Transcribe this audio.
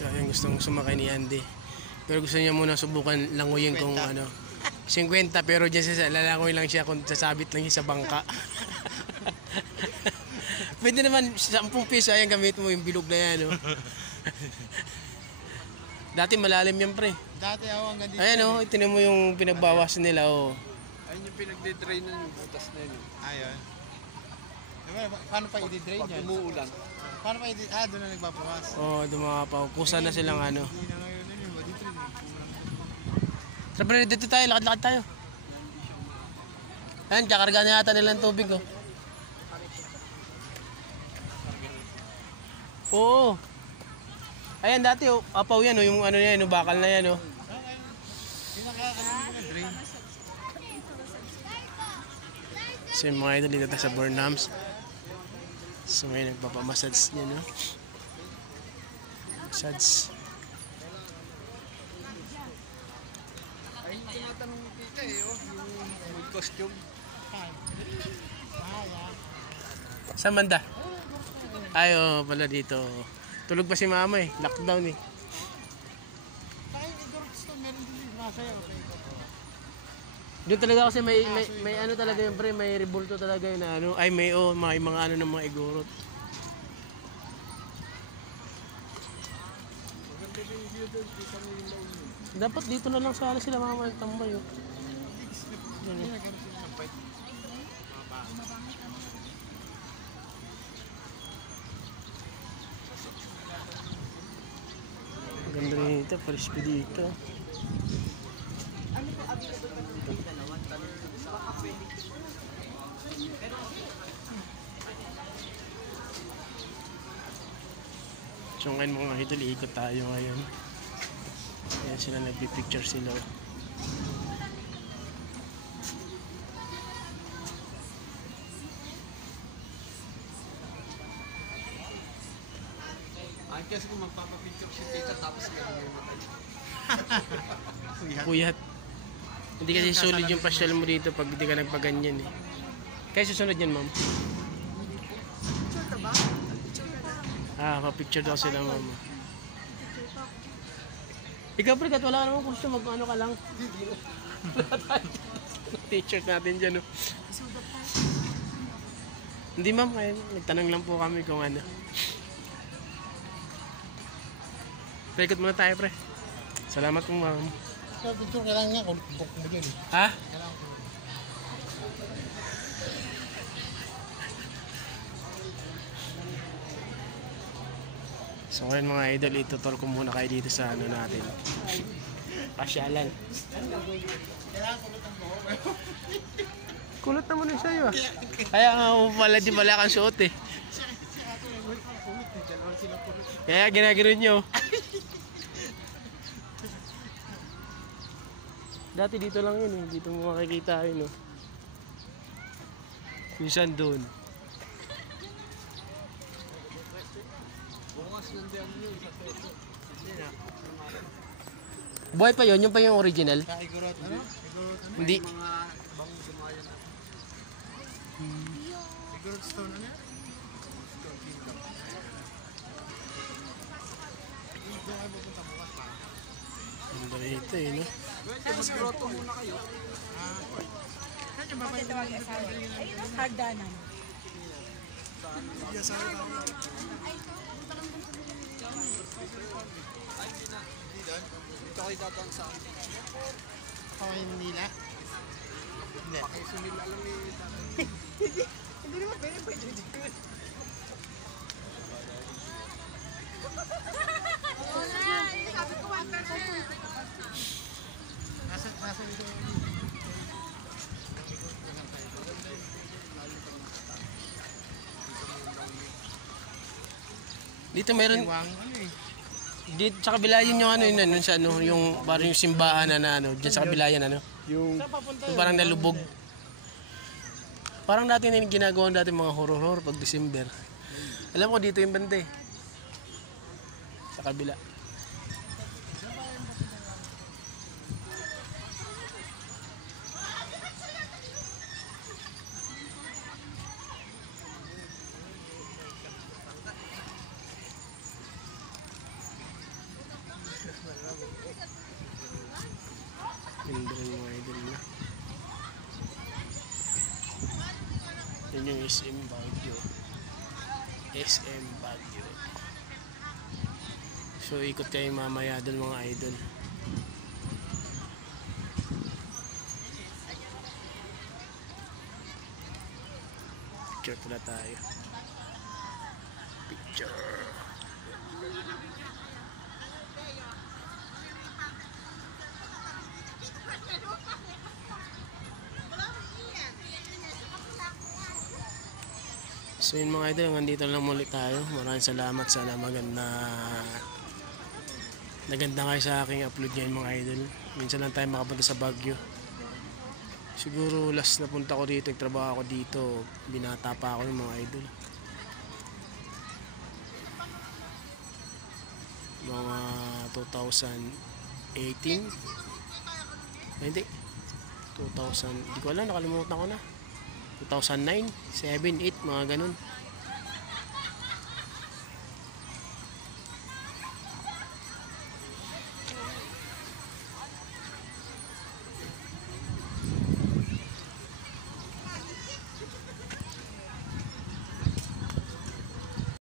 So ayun, gustong sumakay ni Andy. Pero gusto niya muna subukan languyin kung ano. 50 pero dyan lalangoy lang siya kung sasabit lang siya sa bangka. Pwede naman 10 piso ayan gamit mo yung bilog na yan. Oh. Dati malalim yan pre. Dati ako hanggang dito. Ayan oh, itinan mo yung pinagbawas nila oh. Ayun yung pinagde-drain ng butas na yun. Ayun. Paano pa i-drain yan? Pag umuulan. Paano pa i-drain? Ah, doon na nagpapawas. Oh, dumapaw. Kusa na silang ano. Hindi na ngayon yun. Dito rin. Tara pre, dito tayo. Lakad-lakad tayo. Ayan, kakarga na yata nilang tubig oh. Oo. Ayan dati oh, apaw yan oh, yung ano yan, oh, bakal na yan oh. So yung mga idol dito sa Burnhams. So ngayon nagpapamassage niya no. Massage. Ay, tinatanong ni tita eh, oh, yung costume. Saan banda? Ay oh, pala dito. Tulog pa si mama eh, lockdown eh. Doon talaga kasi may ano talaga yung pre, may rebulto talaga yun na ano, ay may oh, may mga ano ng mga igorot. Dapat dito na lang sana sila mama tambay oh. Ganda nito, fresh ko dito. So ngayon mga idol, ikot tayo ngayon. Ayan sila, nagpipicture sila. Ay, kasi kung magpapapicture si tita tapos gano'n yung matay. Puyat. Hindi kasi sulit yung pasyal mo dito pag hindi ka nagpaganyan eh. Kaya susunod yan ma'am. Ah, pa-picture daw sila mama. Ikaw pre, kat wala ka naman gusto mag-ano ka lang. T-shirt natin dyan oh. Hindi ma'am, kaya nagtanong lang po kami kung ano. Pre, ikot muna tayo pre. Salamat po ma'am. So, picture ka lang niya kung bigyan eh. Ha? So ngayon mga idol, itutol ko muna kayo dito sa ano natin. Pasyalan. Kulot naman yung sa'yo ah. Kaya nga pala di pala kang suot eh. Kaya ginagano nyo. Dati dito lang yun eh. Dito mo makikita yun oh. Minsan doon. Buhay pa yun? Yung pa yung original? Igorot ano? Hindi. Mga bang sumaya na. Igorot stone ano yan? Ang dito eh no? Pwede, mag-grotto muna kayo. Hagdanan. Dito kayo dadaan sa akin. Okay nila? Hindi. Pakisunil na lang eh. Hindi naman pwede dito. Sabi ko 1%. Nasa dito. Dito meron. Ano eh. Dito sa kabila yun yung ano yun, ano, sa ano, yung parang yung simbahan na ano, diyan sa kabila yan ano. Yung Yung parang nalubog. Parang dati na yung ginagawa dati mga horror pag December. Alam ko dito yung banda eh. Sa kabila. yung SM Baguio. SM Baguio. So ikot kayo mamaya doon mga idol. Picture pala tayo. Picture. So yun mga idol, nandito lang muli tayo. Maraming salamat, sana naganda kayo sa aking upload ngayon mga idol. Minsan lang tayo makapunta sa Baguio. Siguro last na punta ko dito, nagtrabaho ako dito, binata pa ako ng mga idol. Mga 2018. Hindi. 2000, hindi ko alam, nakalimutan ko na. 2009, 7, 8, mga ganun.